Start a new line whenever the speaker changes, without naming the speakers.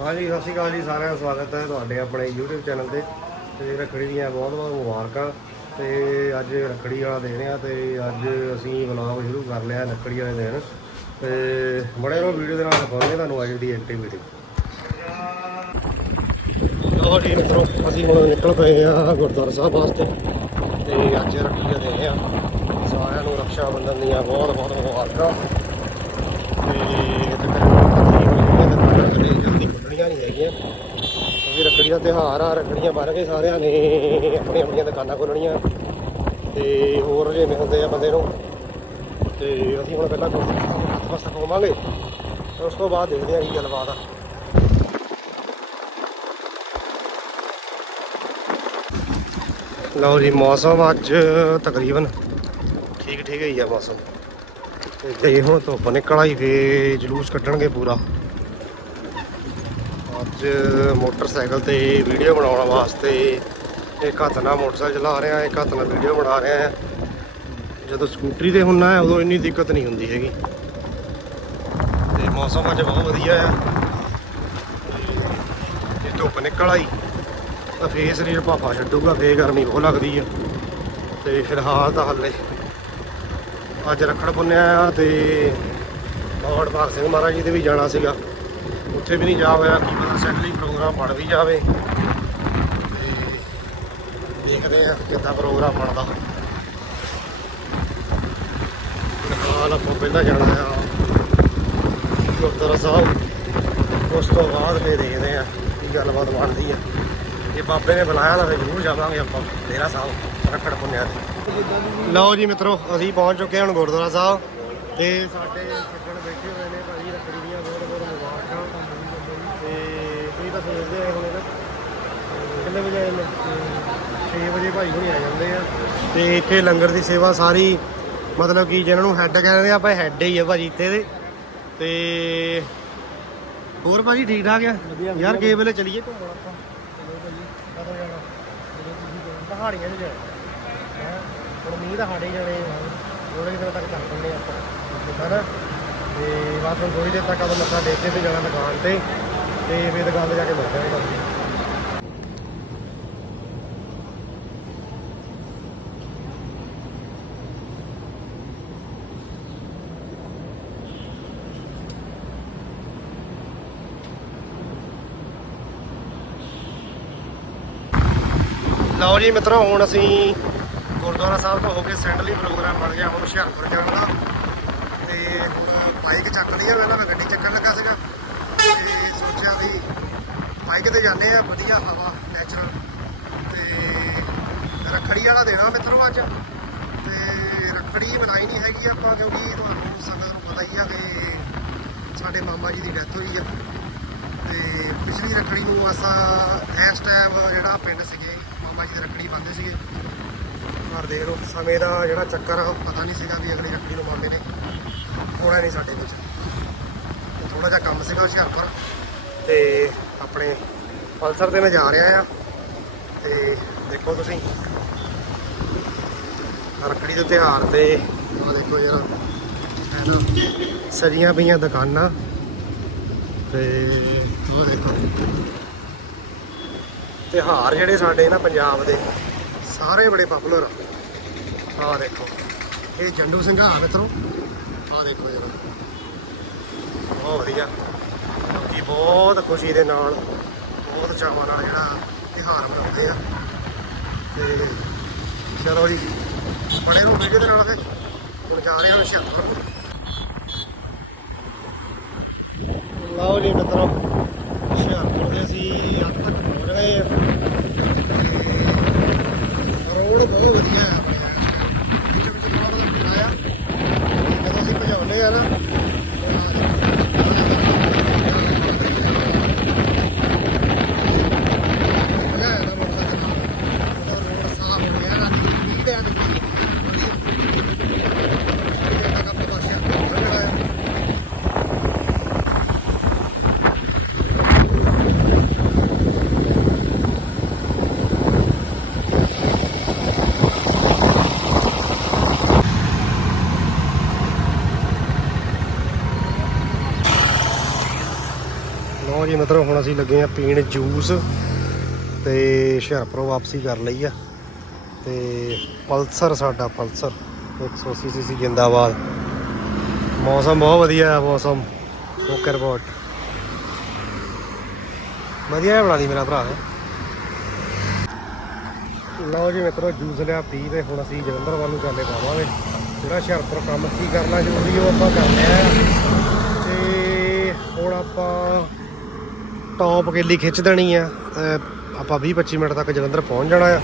ਹਾਂਜੀ, ਸਤਿ ਸ਼੍ਰੀ ਅਕਾਲ ਜੀ, ਸਾਰਿਆਂ ਦਾ ਸਵਾਗਤ ਹੈ ਤੁਹਾਡੇ ਆਪਣੇ YouTube ਚੈਨਲ ਤੇ। ਤੇ ਰੱਖੜੀ ਦੀਆਂ ਬਹੁਤ ਬਹੁਤ ਮੁਬਾਰਕਾਂ। ਤੇ ਅੱਜ ਰੱਖੜੀ ਵਾਲਾ ਦਿਨ ਆ ਤੇ ਅੱਜ ਅਸੀਂ ਵਲੌਗ ਸ਼ੁਰੂ ਕਰ ਲਿਆ ਰੱਖੜੀ ਵਾਲੇ ਦਿਨ। ਤੇ ਬੜੇ ਰੋ ਵੀਡੀਓ ਦੇ ਨਾਲ ਦਿਖਾਉਂਦੇ ਤੁਹਾਨੂੰ ਅੱਜ ਦੀ ਐਕਟੀਵਿਟੀ ਲੋ ਜੀ ਮਿੱਤਰੋ ਅਸੀਂ ਹੁਣ ਨਿਕਲ ਪਏ ਆ ਗੁਰਦੁਆਰਾ ਸਾਹਿਬ ਵਾਸਤੇ। ਤੇ ਅੱਜ ਰੱਖੜੀ ਦਾ ਦਿਨ ਆ। ਸਾਰਿਆਂ ਨੂੰ ਰਕਸ਼ਾ ਬੰਧਨ ਦੀਆਂ ਬਹੁਤ ਬਹੁਤ ਮੁਬਾਰਕਾਂ। ਤੇ ਤੇ ਜਲਦੀ ਨਹੀਂ ਹੈਗੀਆਂ। ਕਿਉਂਕਿ ਰੱਖੜੀ ਦਾ ਤਿਉਹਾਰ ਆ, ਰੱਖੜੀਆਂ ਬੰਨ ਕੇ ਸਾਰਿਆਂ ਨੇ, ਆਪਣੀਆਂ ਆਪਣੀਆਂ ਦੁਕਾਨਾਂ ਖੋਲਣੀਆਂ। ਤੇ ਹੋਰ ਜਿਵੇਂ ਹੁੰਦੇ ਆ ਬੰਦੇ ਨੂੰ, ਤੇ ਅਸੀਂ ਹੁਣ ਪਹਿਲਾਂ ਬਸ ਹੋਵਾਂਗੇ ਉਸ ਤੋਂ ਬਾਅਦ ਦੇਖਦੇ ਆ ਕੀ ਗੱਲਬਾਤ ਆ। ਲਓ ਜੀ, ਮੌਸਮ ਅੱਜ ਤਕਰੀਬਨ ਠੀਕ ਠੀਕ ਹੀ ਆ ਮੌਸਮ। ਤੇ ਜੇ ਹੁਣ ਧੁੱਪ ਨਿਕਲ ਆਈ ਫੇ ਜਲੂਸ ਕੱਢਣਗੇ ਪੂਰਾ। ਅੱਜ ਮੋਟਰਸਾਈਕਲ ਤੇ ਵੀਡੀਓ ਬਣਾਉਣ ਵਾਸਤੇ ਇੱਕ ਹੱਥ ਨਾਲ ਮੋਟਰਸਾਈਕਲ ਚਲਾ ਰਿਹਾ, ਇੱਕ ਹੱਥ ਨਾਲ ਵੀਡੀਓ ਬਣਾ ਰਿਹਾ ਜਦੋਂ ਸਕੂਟਰੀ ਤੇ ਹੁੰਨਾ ਹੈ, ਉਦੋਂ ਇੰਨੀ ਦਿੱਕਤ ਨਹੀਂ ਹੁੰਦੀ ਹੈਗੀ। ਤੇ ਮੌਸਮ ਅੱਜ ਬਹੁਤ ਵਧੀਆ ਹੈ ਜੇ ਧੁੱਪ ਨਿਕਲ ਆਈ, ਤਾਂ ਫੇਰ ਸਰੀਰ ਭਾਫਾ ਛੱਡੂਗਾ, ਫੇਰ ਗਰਮੀ ਬਹੁਤ ਲੱਗਦੀ ਆ। ਤੇ ਫਿਲਹਾਲ ਤਾਂ ਹੱਲੇ ਅੱਜ ਰੱਖੜ ਪੁੰਨਿਆ ਆ ਤੇ ਬਾਬਾ ਭਾਗ ਸਿੰਘ ਮਹਾਰਾਜ ਜੀ ਦੇ ਵੀ ਜਾਣਾ ਸੀਗਾ। ਉੱਥੇ ਵੀ ਨਹੀਂ ਜਾ ਹੋਇਆ ਕੀ ਪਤਾ ਸੈਟਲੀ ਪ੍ਰੋਗਰਾਮ ਬਣ ਵੀ ਜਾਵੇ। ਤੇ ਦੇਖਦੇ ਆ ਕਿੱਦਾਂ ਪ੍ਰੋਗਰਾਮ ਬਣਦਾ। ਫਿਲਹਾਲ ਆਪਾਂ ਪਹਿਲਾਂ ਜਾਣਾ ਆ ਗੁਰਦੁਆਰਾ ਸਾਹਿਬ। ਉਸ ਤੋਂ ਬਾਅਦ ਫੇਰ ਦੇਖਦੇ ਆ ਕੀ ਗੱਲਬਾਤ ਬਣਦੀ ਆ। ਜੇ ਬਾਬੇ ਨੇ ਬੁਲਾਇਆ ਤਾਂ ਜ਼ਰੂਰ ਜਾਵਾਂਗੇ ਆਪਾਂ, ਡੇਰਾ ਸਾਹਿਬ, ਰੱਖੜ ਪੁੰਨਿਆ ਤੇ ਲਓ ਜੀ ਮਿੱਤਰੋ, ਅਸੀਂ ਪਹੁੰਚ ਚੁੱਕੇ ਹਾਂ ਹੁਣ ਗੁਰਦੁਆਰਾ ਸਾਹਿਬ। ਤੇ ਸਾਡੇ ਸੱਜਣ ਬੈਠੇ ਹੋਏ ਨੇ ਭਾਈ ਰੱਖੜੀ ਦੀਆਂ ਬਹੁਤ ਬਹੁਤ ਮੁਬਾਰਕਾਂ ਤੇ ਤਾਂ ਸੋਚਦੇ ਆਏ ਹੋਣੇ ਨਾ। ਕਿੰਨੇ ਵਜੇ ਆਏ ਨੇ? 6 ਵਜੇ ਭਾਈ ਹੁਣੀ ਆ ਜਾਂਦੇ ਆ। ਤੇ ਇੱਥੇ ਲੰਗਰ ਦੀ ਸੇਵਾ ਸਾਰੀ ਮਤਲਬ ਕਿ ਜਿਹਨਾਂ ਨੂੰ ਹੈੱਡ ਕਹਿੰਦੇ ਆ ਆਪਾਂ ਹੈੱਡ ਹੀ ਆ ਭਾਜੀ ਇੱਥੇ ਦੇ। ਤੇ ਹੋਰ ਭਾਜੀ ਠੀਕ ਠਾਕ ਆ? ਯਾਰ ਕਿਸ ਵੇਲੇ ਚਲੀਏ? ਘੁੰਮਣ ਆਪਾਂ ਚਲੋ ਭਾਜੀ ਕਦੋਂ ਜਾਣਾ। ਜਦੋਂ ਤੁਸੀਂ ਪਹਾੜੀਆਂ 'ਚ ਹੈਂ? ਹੁਣ ਮੀਂਹ ਤਾਂ ਸਾਡੇ ਜਾਣੇ ਥੋੜੇ ਦਿਨ ਤੱਕ ਚੱਲ ਪੰਨੇ ਆਪਾਂ। ਹਨਾ? ਤੇ ਬਸ ਥੋੜੀ ਦੇਰ ਤੱਕ ਆਪਾਂ ਮੱਥਾ ਟੇਕ ਕੇ ਤੇ ਜਾਣਾ ਦੁਕਾਨ ਤੇ। ਤੇ ਫਿਰ ਦੁਕਾਨ ਤੇ ਜਾ ਕੇ ਮਿਲ ਜਾਵਾਂਗੇ ਤੁਹਾਨੂੰ ਲਓ ਜੀ ਮਿੱਤਰੋ, ਹੁਣ ਅਸੀਂ ਗੁਰਦੁਆਰਾ ਸਾਹਿਬ ਤੋਂ ਹੋ ਕੇ ਸੈਂਡਲੀ ਪ੍ਰੋਗਰਾਮ ਬਣ ਗਿਆ, ਹੁਣ ਹੁਸ਼ਿਆਰਪੁਰ ਜਾਣ ਦਾ। ਤੇ ਬਾਈਕ ਚੱਕ ਲਈ ਆ ਪਹਿਲਾਂ ਮੈਂ ਗੱਡੀ ਚੱਕਣ ਲੱਗਾ ਸੀਗਾ। ਸੋਚਿਆ ਵੀ ਬਾਈਕ ਤੇ ਜਾਂਦੇ ਆ ਵਧੀਆ ਹਵਾ ਨੈਚੁਰਲ ਤੇ ਰੱਖੜੀ ਵਾਲਾ ਦੇਣਾ ਮਿੱਤਰੋ ਅੱਜ। ਤੇ ਰੱਖੜੀ ਮਨਾਈ ਨਹੀਂ ਹੈਗੀ ਆਪਾਂ ਕਿਉਂਕਿ ਤੁਹਾਨੂੰ ਸੰਗਤ ਨੂੰ ਪਤਾ ਹੀ ਆ ਕਿ ਸਾਡੇ ਮਾਮਾ ਜੀ ਦੀ ਡੈਥ ਹੋਈ ਆ। ਤੇ ਪਿਛਲੀ ਰੱਖੜੀ ਨੂੰ ਅਸਾਂ ਇਸ ਟਾਈਮ ਜਿਹੜਾ ਪਿੰਡ ਸੀਗੇ ਮਾਮਾ ਜੀ ਦੀ ਰੱਖੜੀ ਬੰਨ੍ਹਦੇ ਸੀਗੇ। ਪਰ ਦੇਖ ਲਓ ਸਮੇਂ ਦਾ ਜਿਹੜਾ ਚੱਕਰ ਆ, ਪਤਾ ਨਹੀਂ ਸੀਗਾ ਵੀ ਅਗਲੀ ਰੱਖੜੀ ਨੂੰ ਬੰਨ੍ਹਦੇ ਨੇ। ਹੋਣਾ ਨਹੀਂ ਸਾਡੇ ਵਿੱਚ। ਥੋੜਾ ਜਿਹਾ ਕੰਮ ਸੀਗਾ ਹੁਸ਼ਿਆਰਪੁਰ ਤੇ ਆਪਣੇ ਪਲਸਰ ਤੇ ਮੈਂ ਜਾ ਰਿਹਾ ਆ ਤੇ ਦੇਖੋ ਤੁਸੀਂ। ਰੱਖੜੀ ਦੇ ਤਿਉਹਾਰ ਤੇ ਆਹ ਦੇਖੋ ਯਾਰ, ਇਹ ਸਜੀਆਂ ਪਈਆਂ ਦੁਕਾਨਾਂ ਤੇ ਉਹ ਦੇਖੋ। ਤਿਉਹਾਰ ਜਿਹੜੇ ਸਾਡੇ ਨਾ ਪੰਜਾਬ ਦੇ, ਸਾਰੇ ਬੜੇ ਪਪੂਲਰ ਆ। ਆਹ ਦੇਖੋ, ਇਹ ਜੰਡੂ ਸਿੰਘਾ ਮਿੱਤਰੋ। ਆਹ ਦੇਖੋ ਯਾਰ। ਬਹੁਤ ਵਧੀਆ। ਲੋਕੀ ਬਹੁਤ ਖੁਸ਼ੀ ਦੇ ਨਾਲ, ਬਹੁਤ ਚਾਵਾਂ ਨਾਲ ਜਿਹੜਾ ਤਿਉਹਾਰ ਮਨਾਉਂਦੇ ਆ। ਤੇ ਚਲੋ ਜੀ ਬੜੇ ਨੂੰ ਵੀਡੀਓ ਦੇ ਨਾਲ ਫਿਰ ਹੁਣ ਜਾ ਰਹੇ ਹਾਂ ਹੁਸ਼ਿਆਰਪੁਰ ਲਓ ਜੀ ਮਿੱਤਰੋ, ਹੁਸ਼ਿਆਰਪੁਰ ਦੇ ਅਸੀਂ ਅੱਧ ਤੱਕ ਪਹੁੰਚ ਗਏ ਰੋਡ ਬਹੁਤ ਵਧੀਆ ਆ ਆਪਣੇ ਵਿੱਚ ਵਿੱਚ ਬਹੁਤ ਵਧੀਆ ਆ ਜਦੋਂ ਅਸੀਂ ਭਜਾਉਂਦੇ ਆ ਨਾ ਸਾਫ਼ ਹੋ ਗਿਆ ਰਾਤੀ ਮੀਂਹ ਦੇ ਆ ਮਿੱਤਰੋ ਹੁਣ ਅਸੀਂ ਲੱਗੇ ਆ ਪੀਣ ਜੂਸ ਤੇ ਹੁਸ਼ਿਆਰਪੁਰੋਂ ਵਾਪਸੀ ਕਰ ਲਈ ਆ। ਤੇ ਪਲਸਰ ਸਾਡਾ ਪਲਸਰ 180 ਸੀਸੀ ਜਿੰਦਾਬਾਦ। ਮੌਸਮ ਬਹੁਤ ਵਧੀਆ ਹੈ ਮੌਸਮ। Okay report. ਵਧੀਆ ਹੈ ਬਣਾ ਦੀ ਮੇਰਾ ਭਰਾ ਲਓ ਜੀ ਮਿੱਤਰੋ, ਜੂਸ ਲਿਆ ਪੀ ਤੇ ਹੁਣ ਅਸੀਂ ਜਲੰਧਰ ਵੱਲ ਨੂੰ ਚੱਲੇ ਪਾਵਾਂਗੇ ਜਿਹੜਾ ਹੁਸ਼ਿਆਰਪੁਰ ਕੰਮ ਕੀ ਕਰਨਾ ਜ਼ਰੂਰੀ ਉਹ ਆਪਾਂ ਕਰਨੇ ਆ ਤੇ ਹੁਣ ਆਪਾਂ ਟੌਪ ਕੇਲੀ ਖਿੱਚ ਦੇਣੀ ਆ ਆਪਾਂ 20 25 ਮਿੰਟ ਤੱਕ ਜਲੰਧਰ ਪਹੁੰਚ ਜਾਣਾ ਆ।